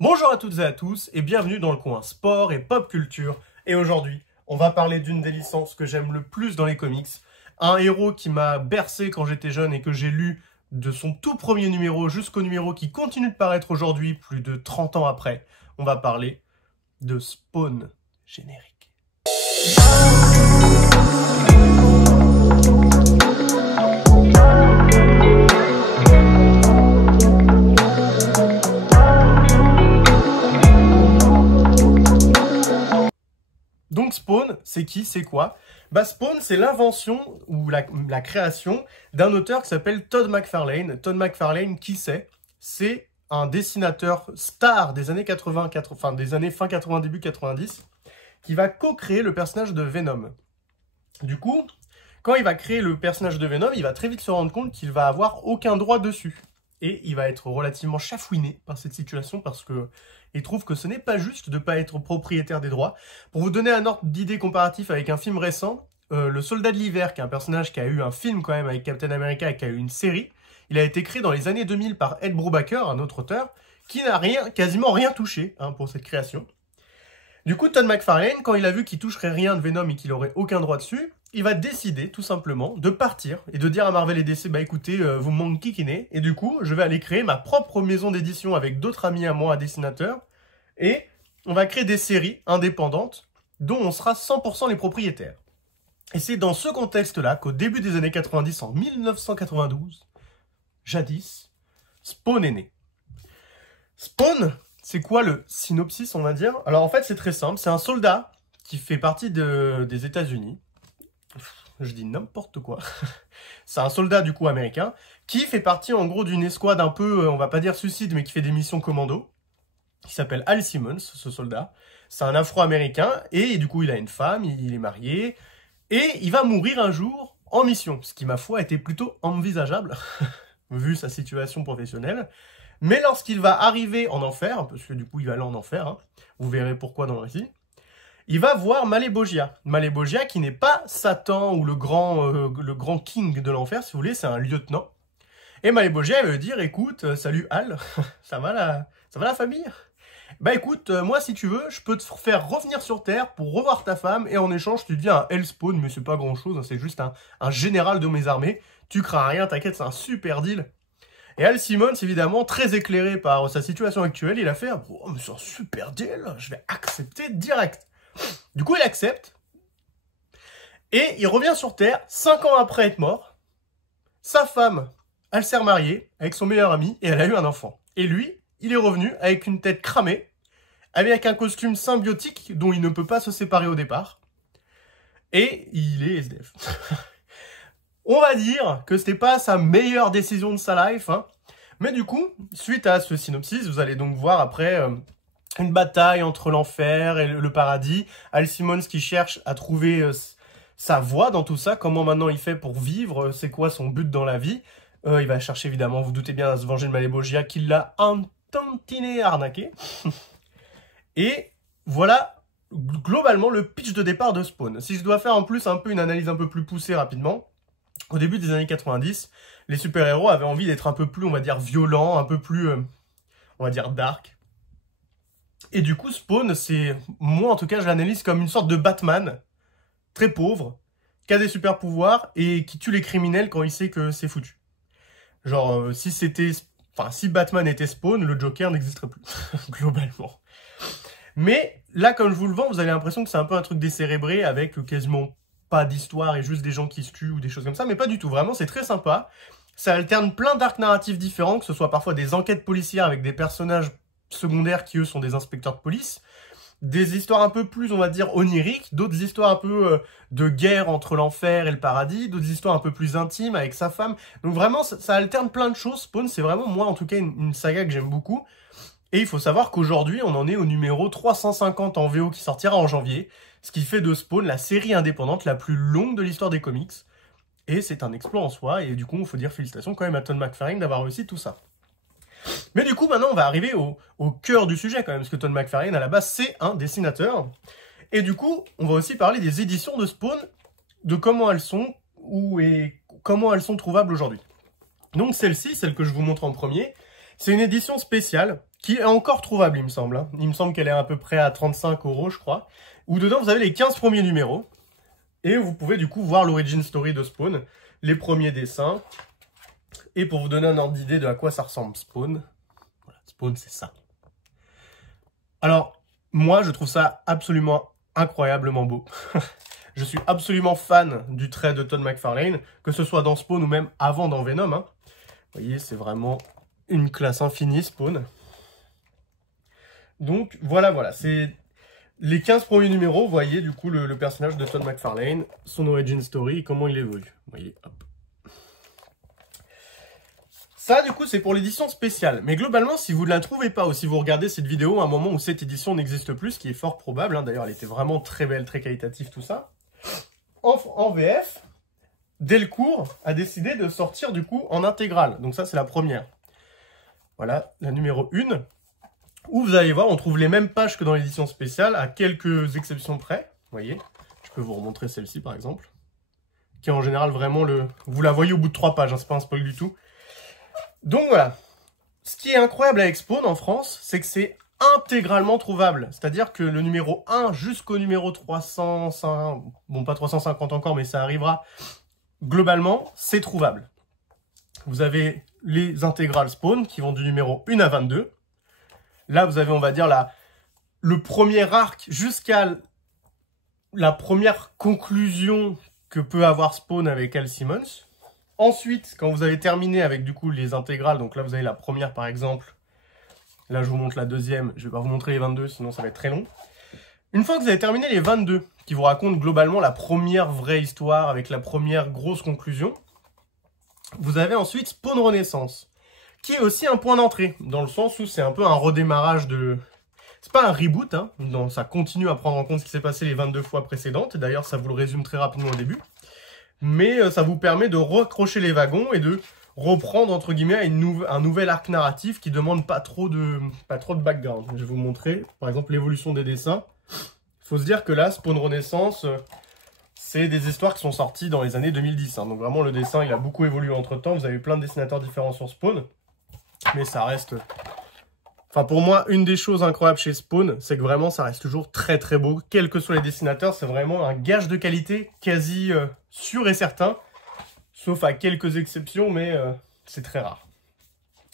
Bonjour à toutes et à tous et bienvenue dans le coin sport et pop culture. Et aujourd'hui, on va parler d'une des licences que j'aime le plus dans les comics. Un héros qui m'a bercé quand j'étais jeune et que j'ai lu de son tout premier numéro jusqu'au numéro qui continue de paraître aujourd'hui, plus de 30 ans après. On va parler de Spawn générique. Donc Spawn, c'est qui, c'est quoi? Spawn, c'est l'invention ou la création d'un auteur qui s'appelle Todd McFarlane. Todd McFarlane, qui c'est? C'est un dessinateur star des années 80, enfin des années fin 80, début 90, qui va co-créer le personnage de Venom. Du coup, quand il va créer le personnage de Venom, il va très vite se rendre compte qu'il va avoir aucun droit dessus. Et il va être relativement chafouiné par cette situation parce que il trouve que ce n'est pas juste de ne pas être propriétaire des droits. Pour vous donner un ordre d'idée comparatif avec un film récent, le Soldat de l'Hiver, qui est un personnage qui a eu un film quand même avec Captain America et qui a eu une série, il a été créé dans les années 2000 par Ed Brubaker, un autre auteur, qui n'a quasiment rien touché pour cette création. Du coup, Todd McFarlane, quand il a vu qu'il toucherait rien de Venom et qu'il aurait aucun droit dessus, il va décider, tout simplement, de partir et de dire à Marvel et DC, écoutez, vous me manquez kiné, et du coup, je vais aller créer ma propre maison d'édition avec d'autres amis à moi, dessinateurs, et on va créer des séries indépendantes dont on sera 100% les propriétaires. Et c'est dans ce contexte-là qu'au début des années 90, en 1992, jadis, Spawn est né. Spawn, c'est quoi le synopsis, on va dire? Alors en fait, c'est très simple, c'est un soldat qui fait partie des États-Unis. Je dis n'importe quoi. C'est un soldat du coup américain qui fait partie en gros d'une escouade un peu, on va pas dire suicide, mais qui fait des missions commando, qui s'appelle Al Simmons, ce soldat. C'est un Afro-américain et du coup il a une femme, il est marié et il va mourir un jour en mission, ce qui ma foi était plutôt envisageable vu sa situation professionnelle. Mais lorsqu'il va arriver en enfer, parce que du coup il va aller en enfer, vous verrez pourquoi dans le récit, il va voir Malebolgia. Malebolgia qui n'est pas Satan ou le grand king de l'enfer, si vous voulez, c'est un lieutenant. Et Malebolgia il va lui dire, écoute, salut Al, ça va la famille? Écoute, moi si tu veux, je peux te faire revenir sur Terre pour revoir ta femme, et en échange tu deviens un Hellspawn, mais c'est pas grand chose, c'est juste un général de mes armées, tu crains rien, t'inquiète, c'est un super deal. Et Al Simmons, évidemment, très éclairé par sa situation actuelle, il a fait « Oh, mais c'est un super deal, je vais accepter direct !» Du coup, il accepte, et il revient sur Terre, 5 ans après être mort. Sa femme, elle s'est remariée avec son meilleur ami, et elle a eu un enfant. Et lui, il est revenu avec une tête cramée, avec un costume symbiotique dont il ne peut pas se séparer au départ, et il est SDF. On va dire que c'était pas sa meilleure décision de sa life, mais du coup, suite à ce synopsis, vous allez donc voir après une bataille entre l'enfer et le paradis. Al Simmons qui cherche à trouver sa voie dans tout ça, comment maintenant il fait pour vivre, c'est quoi son but dans la vie. Il va chercher évidemment, vous doutez bien, à se venger de Malebolgia qui l'a un tantinet arnaqué. Et voilà globalement le pitch de départ de Spawn. Si je dois faire en plus une analyse un peu plus poussée rapidement, au début des années 90, les super-héros avaient envie d'être un peu plus, on va dire, violents, un peu plus, on va dire, dark. Et du coup, Spawn, c'est, moi en tout cas, je l'analyse comme une sorte de Batman, très pauvre, qui a des super-pouvoirs et qui tue les criminels quand il sait que c'est foutu. Genre, si Batman était Spawn, le Joker n'existerait plus, globalement. Mais là, comme je vous le vends, vous avez l'impression que c'est un peu un truc décérébré avec quasiment pas d'histoire et juste des gens qui se tuent ou des choses comme ça, mais pas du tout, vraiment, c'est très sympa. Ça alterne plein d'arcs narratifs différents, que ce soit parfois des enquêtes policières avec des personnages secondaires qui, eux, sont des inspecteurs de police, des histoires un peu plus, on va dire, oniriques, d'autres histoires un peu de guerre entre l'enfer et le paradis, d'autres histoires un peu plus intimes avec sa femme. Donc vraiment, ça alterne plein de choses. Spawn, c'est vraiment, moi, en tout cas, une saga que j'aime beaucoup. Et il faut savoir qu'aujourd'hui, on en est au numéro 350 en VO qui sortira en janvier, ce qui fait de Spawn la série indépendante la plus longue de l'histoire des comics. Et c'est un exploit en soi, et du coup, il faut dire félicitations quand même à Todd McFarlane d'avoir réussi tout ça. Mais du coup, maintenant, on va arriver au cœur du sujet quand même, parce que Todd McFarlane, à la base, c'est un dessinateur. Et du coup, on va aussi parler des éditions de Spawn, de comment elles sont, comment elles sont trouvables aujourd'hui. Donc celle-ci, celle que je vous montre en premier, c'est une édition spéciale qui est encore trouvable, il me semble. Hein. Il me semble qu'elle est à peu près à 35 €, je crois. Où dedans, vous avez les 15 premiers numéros. Et vous pouvez du coup voir l'origin story de Spawn, les premiers dessins. Et pour vous donner un ordre d'idée de à quoi ça ressemble Spawn. Voilà, Spawn, c'est ça. Alors, moi, je trouve ça absolument incroyablement beau. Je suis absolument fan du trait de Todd McFarlane, que ce soit dans Spawn ou même avant dans Venom. Hein. Vous voyez, c'est vraiment une classe infinie, Spawn. Donc, voilà, c'est les 15 premiers numéros, vous voyez, du coup, le personnage de Todd McFarlane, son origin story, et comment il évolue. Vous voyez, hop. Ça, du coup, c'est pour l'édition spéciale. Mais globalement, si vous ne la trouvez pas, ou si vous regardez cette vidéo à un moment où cette édition n'existe plus, ce qui est fort probable, hein, d'ailleurs, elle était vraiment très belle, très qualitative, tout ça, en VF, Delcourt a décidé de sortir, du coup, en intégrale. Donc ça, c'est la première. Voilà, la numéro 1. Où vous allez voir, on trouve les mêmes pages que dans l'édition spéciale, à quelques exceptions près. Vous voyez, je peux vous remontrer celle-ci, par exemple. Qui est en général vraiment le... Vous la voyez au bout de 3 pages, hein, c'est pas un spoil du tout. Donc voilà. Ce qui est incroyable avec Spawn en France, c'est que c'est intégralement trouvable. C'est-à-dire que le numéro 1 jusqu'au numéro 305... Bon, pas 350 encore, mais ça arrivera. Globalement, c'est trouvable. Vous avez les intégrales Spawn qui vont du numéro 1 à 22. Là, vous avez, on va dire, le premier arc jusqu'à la première conclusion que peut avoir Spawn avec Al Simmons. Ensuite, quand vous avez terminé avec, du coup, les intégrales, donc là, vous avez la première, par exemple. Là, je vous montre la deuxième. Je ne vais pas vous montrer les 22, sinon ça va être très long. Une fois que vous avez terminé les 22, qui vous racontent globalement la première vraie histoire avec la première grosse conclusion, vous avez ensuite Spawn Renaissance, qui est aussi un point d'entrée, dans le sens où c'est un peu un redémarrage de... C'est pas un reboot, hein, donc ça continue à prendre en compte ce qui s'est passé les 22 fois précédentes, et d'ailleurs ça vous le résume très rapidement au début, mais ça vous permet de raccrocher les wagons et de reprendre, entre guillemets, un nouvel arc narratif qui demande pas trop de background. Je vais vous montrer, par exemple, l'évolution des dessins. Il faut se dire que là, Spawn Renaissance... c'est des histoires qui sont sorties dans les années 2010. Hein. Donc vraiment, le dessin, il a beaucoup évolué entre-temps. Vous avez plein de dessinateurs différents sur Spawn. Mais ça reste... Enfin, pour moi, une des choses incroyables chez Spawn, c'est que vraiment, ça reste toujours très très beau. Quels que soient les dessinateurs, c'est vraiment un gage de qualité quasi sûr et certain. Sauf à quelques exceptions, mais c'est très rare.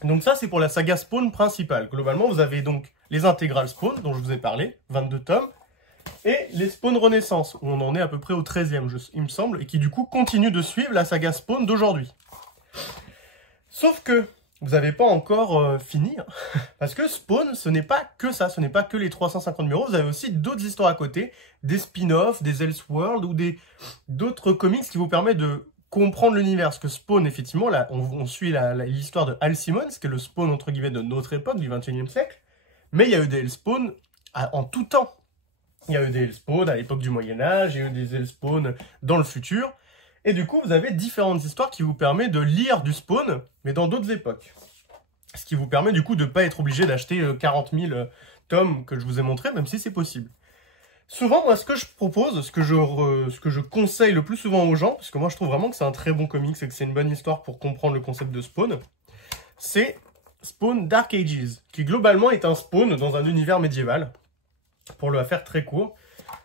Donc ça, c'est pour la saga Spawn principale. Globalement, vous avez donc les intégrales Spawn, dont je vous ai parlé, 22 tomes. Et les Spawn Renaissance, où on en est à peu près au 13e, il me semble, et qui du coup continue de suivre la saga Spawn d'aujourd'hui. Sauf que vous n'avez pas encore fini, hein, parce que Spawn, ce n'est pas que ça, ce n'est pas que les 350 numéros, vous avez aussi d'autres histoires à côté, des spin-offs, des Elseworlds, ou d'autres comics qui vous permettent de comprendre l'univers. Parce que Spawn, effectivement, là, on suit l'histoire de Al Simmons, qui est le Spawn, entre guillemets, de notre époque, du 21e siècle, mais il y a eu des Elseworlds en tout temps. Il y a eu des Elseworlds à l'époque du Moyen-Âge, il y a eu des Elseworlds dans le futur. Et du coup, vous avez différentes histoires qui vous permettent de lire du Spawn, mais dans d'autres époques. Ce qui vous permet du coup de ne pas être obligé d'acheter 40 000 tomes que je vous ai montré, même si c'est possible. Souvent, moi, ce que je propose, ce que je conseille le plus souvent aux gens, parce que moi je trouve vraiment que c'est un très bon comics et que c'est une bonne histoire pour comprendre le concept de Spawn, c'est Spawn Dark Ages, qui globalement est un Spawn dans un univers médiéval. Pour le faire très court.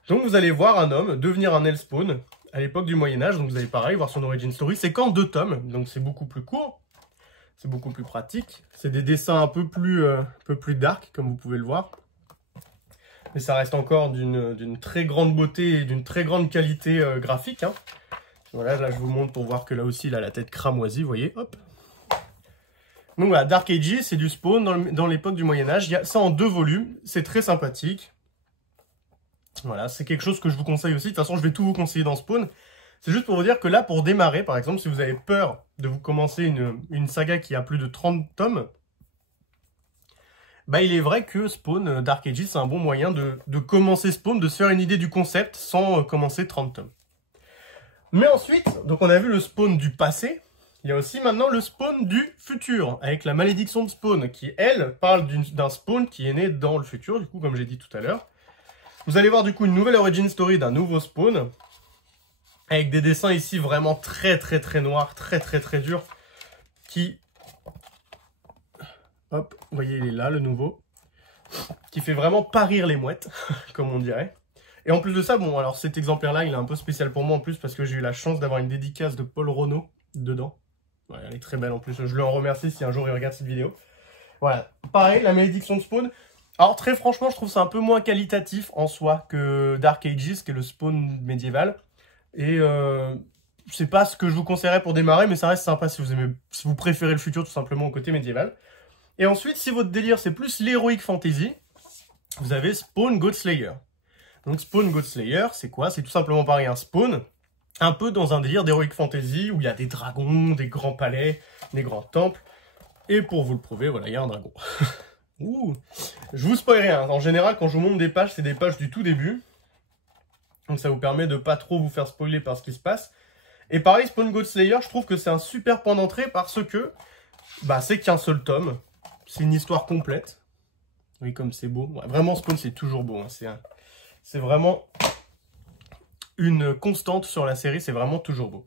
Donc vous allez voir un homme devenir un Elspawn à l'époque du Moyen-Âge. Donc vous allez pareil voir son origin story. C'est qu'en 2 tomes, donc c'est beaucoup plus court. C'est beaucoup plus pratique. C'est des dessins un peu plus dark, comme vous pouvez le voir. Mais ça reste encore d'une très grande beauté et d'une très grande qualité graphique. Hein. Voilà, là je vous montre pour voir que là aussi il a la tête cramoisie, vous voyez, hop. Donc voilà, Dark Ages, c'est du Spawn dans l'époque du Moyen-Âge. Il y a ça en 2 volumes, c'est très sympathique. Voilà, c'est quelque chose que je vous conseille aussi. De toute façon, je vais tout vous conseiller dans Spawn. C'est juste pour vous dire que là, pour démarrer, par exemple, si vous avez peur de vous commencer une saga qui a plus de 30 tomes, bah il est vrai que Spawn, Dark Ages, c'est un bon moyen de commencer Spawn, de se faire une idée du concept sans commencer 30 tomes. Mais ensuite, donc on a vu le Spawn du passé, il y a aussi maintenant le Spawn du futur, avec la malédiction de Spawn, qui, elle, parle d'un Spawn qui est né dans le futur, du coup, comme j'ai dit tout à l'heure. Vous allez voir du coup une nouvelle origin story d'un nouveau Spawn, avec des dessins ici vraiment très noirs, très durs, qui... Hop, vous voyez, il est là, le nouveau. Qui fait vraiment pas rire les mouettes, comme on dirait. Et en plus de ça, bon, alors cet exemplaire-là, il est un peu spécial pour moi en plus, parce que j'ai eu la chance d'avoir une dédicace de Paul Renaud dedans. Ouais, elle est très belle en plus, je lui en remercie si un jour il regarde cette vidéo. Voilà, pareil, la malédiction de Spawn. Alors très franchement, je trouve ça un peu moins qualitatif en soi que Dark Ages, qui est le Spawn médiéval. Et c'est pas ce que je vous conseillerais pour démarrer, mais ça reste sympa si vous aimez, si vous préférez le futur tout simplement au côté médiéval. Et ensuite, si votre délire c'est plus l'heroic fantasy, vous avez Spawn Godslayer. Donc Spawn Godslayer, c'est quoi? C'est tout simplement pareil, un Spawn, un peu dans un délire d'heroic fantasy, où il y a des dragons, des grands palais, des grands temples. Et pour vous le prouver, voilà, il y a un dragon. Ouh. Je vous spoil rien, en général quand je vous montre des pages, c'est des pages du tout début. Donc ça vous permet de pas trop vous faire spoiler par ce qui se passe. Et pareil, Spawn Godslayer, je trouve que c'est un super point d'entrée parce que bah, c'est qu'un seul tome. C'est une histoire complète. Oui, comme c'est beau. Ouais, vraiment, Spawn, c'est toujours beau. Hein. C'est vraiment une constante sur la série. C'est vraiment toujours beau.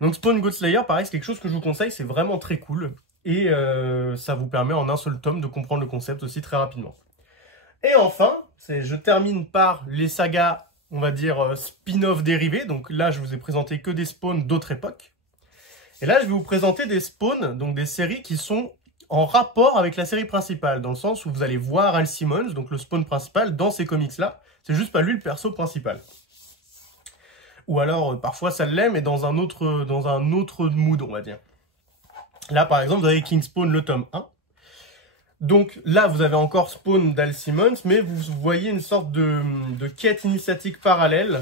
Donc Spawn Godslayer, pareil, c'est quelque chose que je vous conseille. C'est vraiment très cool. Et ça vous permet en un seul tome de comprendre le concept aussi très rapidement. Et enfin, je termine par les sagas, on va dire, spin-off dérivés. Donc là, je vous ai présenté que des spawns d'autres époques. Et là, je vais vous présenter des spawns, donc des séries qui sont en rapport avec la série principale, dans le sens où vous allez voir Al Simmons, donc le spawn principal, dans ces comics-là. C'est juste pas lui le perso principal. Ou alors, parfois ça l'est, mais dans un autre mood, on va dire. Là, par exemple, vous avez King Spawn, le tome 1. Donc là, vous avez encore Spawn d'Al Simmons, mais vous voyez une sorte de quête initiatique parallèle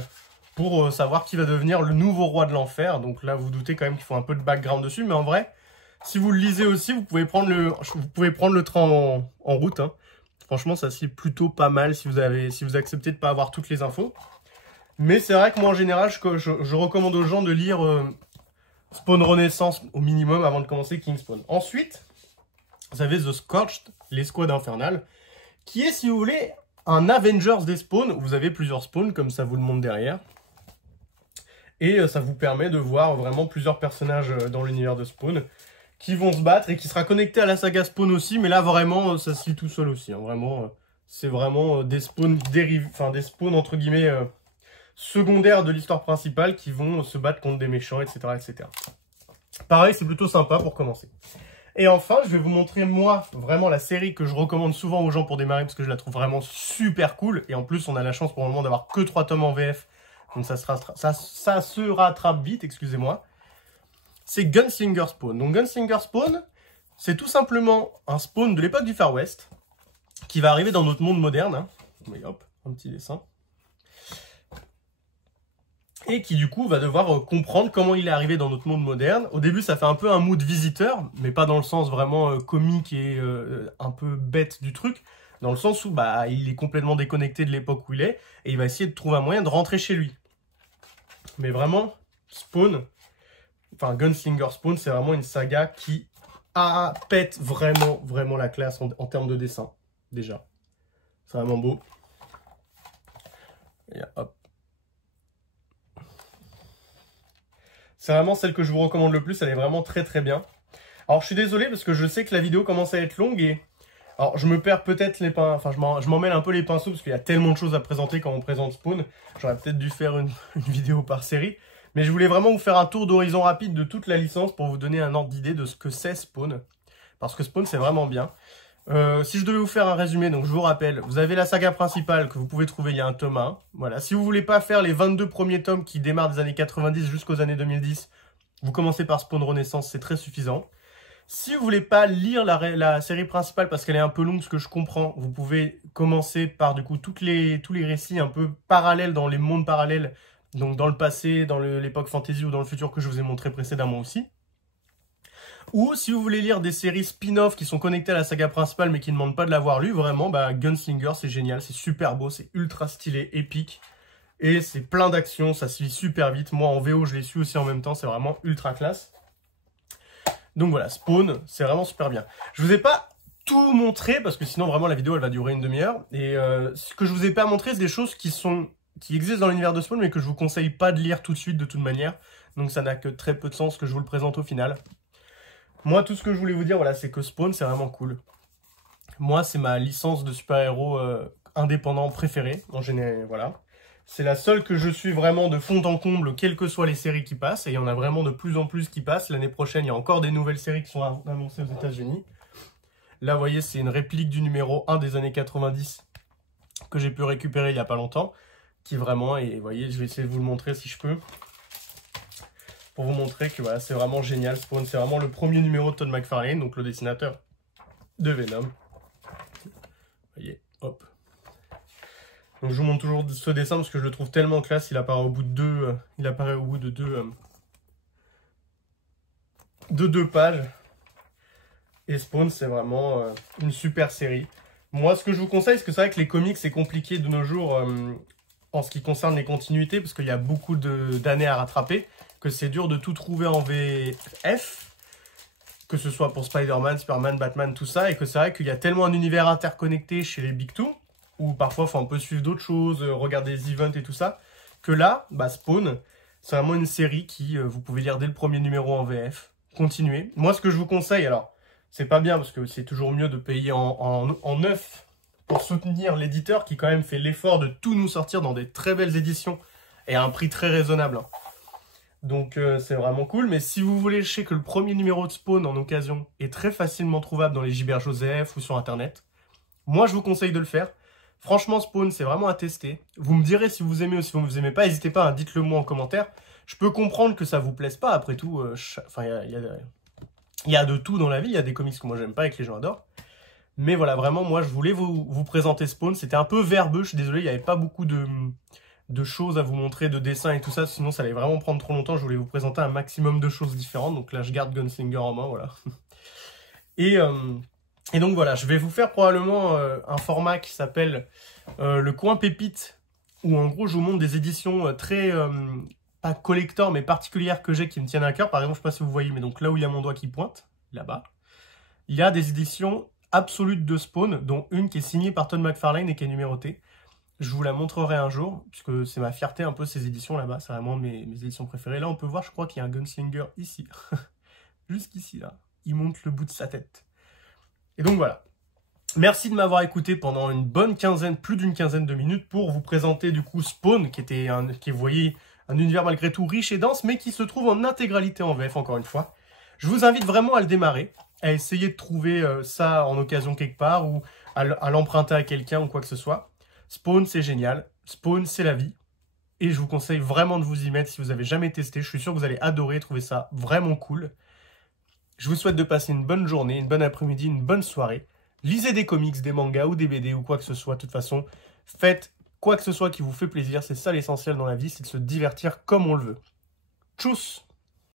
pour savoir qui va devenir le nouveau roi de l'enfer. Donc là, vous doutez quand même qu'il faut un peu de background dessus, mais en vrai, si vous le lisez aussi, vous pouvez prendre le train en route. Hein. Franchement, ça se lit plutôt pas mal si vous acceptez de ne pas avoir toutes les infos. Mais c'est vrai que moi, en général, je recommande aux gens de lire Spawn Renaissance au minimum avant de commencer King Spawn. Ensuite, vous avez The Scorched, l'escouade infernale, qui est, si vous voulez, un Avengers des spawns. Vous avez plusieurs spawns, comme ça vous le montre derrière. Et ça vous permet de voir vraiment plusieurs personnages dans l'univers de Spawn qui vont se battre et qui sera connecté à la saga Spawn aussi. Mais là, vraiment, ça se lit tout seul aussi. Hein. Vraiment, c'est vraiment des spawns dérivés, enfin des spawns entre guillemets secondaires de l'histoire principale qui vont se battre contre des méchants, etc., etc. Pareil, c'est plutôt sympa pour commencer. Et enfin, je vais vous montrer, moi, vraiment la série que je recommande souvent aux gens pour démarrer, parce que je la trouve vraiment super cool. Et en plus, on a la chance pour le moment d'avoir que 3 tomes en VF. Donc ça se rattrape vite, excusez-moi. C'est Gunslinger Spawn. Donc Gunslinger Spawn, c'est tout simplement un spawn de l'époque du Far West, qui va arriver dans notre monde moderne. Hein. Mais hop, un petit dessin. Et qui du coup va devoir comprendre comment il est arrivé dans notre monde moderne. Au début ça fait un peu un mood visiteur, mais pas dans le sens vraiment comique et un peu bête du truc, dans le sens où bah, il est complètement déconnecté de l'époque où il est, et il va essayer de trouver un moyen de rentrer chez lui. Mais vraiment, Spawn, enfin Gunslinger Spawn, c'est vraiment une saga qui pète vraiment la classe en termes de dessin, déjà. C'est vraiment beau. Et hop. C'est vraiment celle que je vous recommande le plus, elle est vraiment très bien. Alors je suis désolé parce que je sais que la vidéo commence à être longue et... Alors je me perds peut-être les pinceaux, enfin je m'emmêle un peu les pinceaux parce qu'il y a tellement de choses à présenter quand on présente Spawn. J'aurais peut-être dû faire une vidéo par série. Mais je voulais vraiment vous faire un tour d'horizon rapide de toute la licence pour vous donner un ordre d'idée de ce que c'est Spawn. Parce que Spawn c'est vraiment bien. Si je devais vous faire un résumé, donc je vous rappelle, vous avez la saga principale que vous pouvez trouver, il y a un tome 1. Voilà. Si vous voulez pas faire les 22 premiers tomes qui démarrent des années 90 jusqu'aux années 2010, vous commencez par Spawn Renaissance, c'est très suffisant. Si vous voulez pas lire la série principale parce qu'elle est un peu longue, ce que je comprends, vous pouvez commencer par du coup tous les récits un peu parallèles dans les mondes parallèles, donc dans le passé, dans l'époque fantasy ou dans le futur que je vous ai montré précédemment aussi. Ou si vous voulez lire des séries spin-off qui sont connectées à la saga principale mais qui ne demandent pas de l'avoir lu, vraiment, bah, Gunslinger c'est génial, c'est super beau, c'est ultra stylé, épique. Et c'est plein d'actions, ça se lit super vite. Moi en VO je les suis aussi en même temps, c'est vraiment ultra classe. Donc voilà, Spawn, c'est vraiment super bien. Je vous ai pas tout montré parce que sinon vraiment la vidéo elle va durer une demi-heure. Et ce que je vous ai pas montré, c'est des choses qui existent dans l'univers de Spawn mais que je vous conseille pas de lire tout de suite de toute manière. Donc ça n'a que très peu de sens que je vous le présente au final. Moi, tout ce que je voulais vous dire, voilà, c'est que Spawn, c'est vraiment cool. Moi, c'est ma licence de super-héros indépendant préférée, en général, voilà. C'est la seule que je suis vraiment de fond en comble, quelles que soient les séries qui passent, et il y en a vraiment de plus en plus qui passent. L'année prochaine, il y a encore des nouvelles séries qui sont annoncées aux États-Unis. Là, vous voyez, c'est une réplique du numéro 1 des années 90 que j'ai pu récupérer il n'y a pas longtemps, qui vraiment, et vous voyez, je vais essayer de vous le montrer si je peux, pour vous montrer que voilà, c'est vraiment génial. Spawn, c'est vraiment le premier numéro de Todd McFarlane, donc le dessinateur de Venom. Vous voyez, hop. Donc je vous montre toujours ce dessin parce que je le trouve tellement classe, il apparaît au bout de deux pages. Et Spawn, c'est vraiment une super série. Moi, ce que je vous conseille, c'est que c'est vrai que les comics, c'est compliqué de nos jours en ce qui concerne les continuités, parce qu'il y a beaucoup d'années à rattraper, que c'est dur de tout trouver en VF, que ce soit pour Spider-Man, Superman, Batman, tout ça, et que c'est vrai qu'il y a tellement un univers interconnecté chez les Big Two, où parfois, on peut suivre d'autres choses, regarder des events et tout ça, que là, bah, Spawn, c'est vraiment une série qui, vous pouvez lire dès le premier numéro en VF, continuer. Moi, ce que je vous conseille, alors, c'est pas bien parce que c'est toujours mieux de payer en neuf pour soutenir l'éditeur qui quand même fait l'effort de tout nous sortir dans des très belles éditions et à un prix très raisonnable. Donc c'est vraiment cool. Mais si vous voulez, je sais que le premier numéro de Spawn en occasion est très facilement trouvable dans les Gilbert Joseph ou sur internet. Moi je vous conseille de le faire. Franchement Spawn c'est vraiment à tester. Vous me direz si vous aimez ou si vous ne aimez pas. N'hésitez pas, hein, dites-le moi en commentaire. Je peux comprendre que ça vous plaise pas. Après tout, il y a de tout dans la vie, il y a des comics que moi j'aime pas et que les gens adorent. Mais voilà, vraiment, moi je voulais vous présenter Spawn. C'était un peu verbeux, je suis désolé, il n'y avait pas beaucoup de choses à vous montrer, de dessins et tout ça, sinon ça allait vraiment prendre trop longtemps. Je voulais vous présenter un maximum de choses différentes, donc là je garde Gunslinger en main, voilà. Et donc voilà, je vais vous faire probablement un format qui s'appelle le coin pépite, où en gros je vous montre des éditions très... pas collector, mais particulière que j'ai qui me tiennent à cœur. Par exemple, je ne sais pas si vous voyez, mais donc là où il y a mon doigt qui pointe, là-bas, il y a des éditions absolutes de Spawn, dont une qui est signée par Todd McFarlane et qui est numérotée. Je vous la montrerai un jour, puisque c'est ma fierté un peu ces éditions là-bas, c'est vraiment mes éditions préférées. Là, on peut voir, je crois qu'il y a un Gunslinger ici, jusqu'ici, là. Il monte le bout de sa tête. Et donc voilà. Merci de m'avoir écouté pendant une bonne quinzaine, plus d'une quinzaine de minutes, pour vous présenter du coup Spawn, qui vous voyez, un univers malgré tout riche et dense, mais qui se trouve en intégralité en VF, encore une fois. Je vous invite vraiment à le démarrer, à essayer de trouver ça en occasion quelque part, ou à l'emprunter à quelqu'un, ou quoi que ce soit. Spawn, c'est génial. Spawn, c'est la vie. Et je vous conseille vraiment de vous y mettre si vous n'avez jamais testé. Je suis sûr que vous allez adorer, trouver ça vraiment cool. Je vous souhaite de passer une bonne journée, une bonne après-midi, une bonne soirée. Lisez des comics, des mangas ou des BD ou quoi que ce soit. De toute façon, faites quoi que ce soit qui vous fait plaisir. C'est ça l'essentiel dans la vie, c'est de se divertir comme on le veut. Tchuss!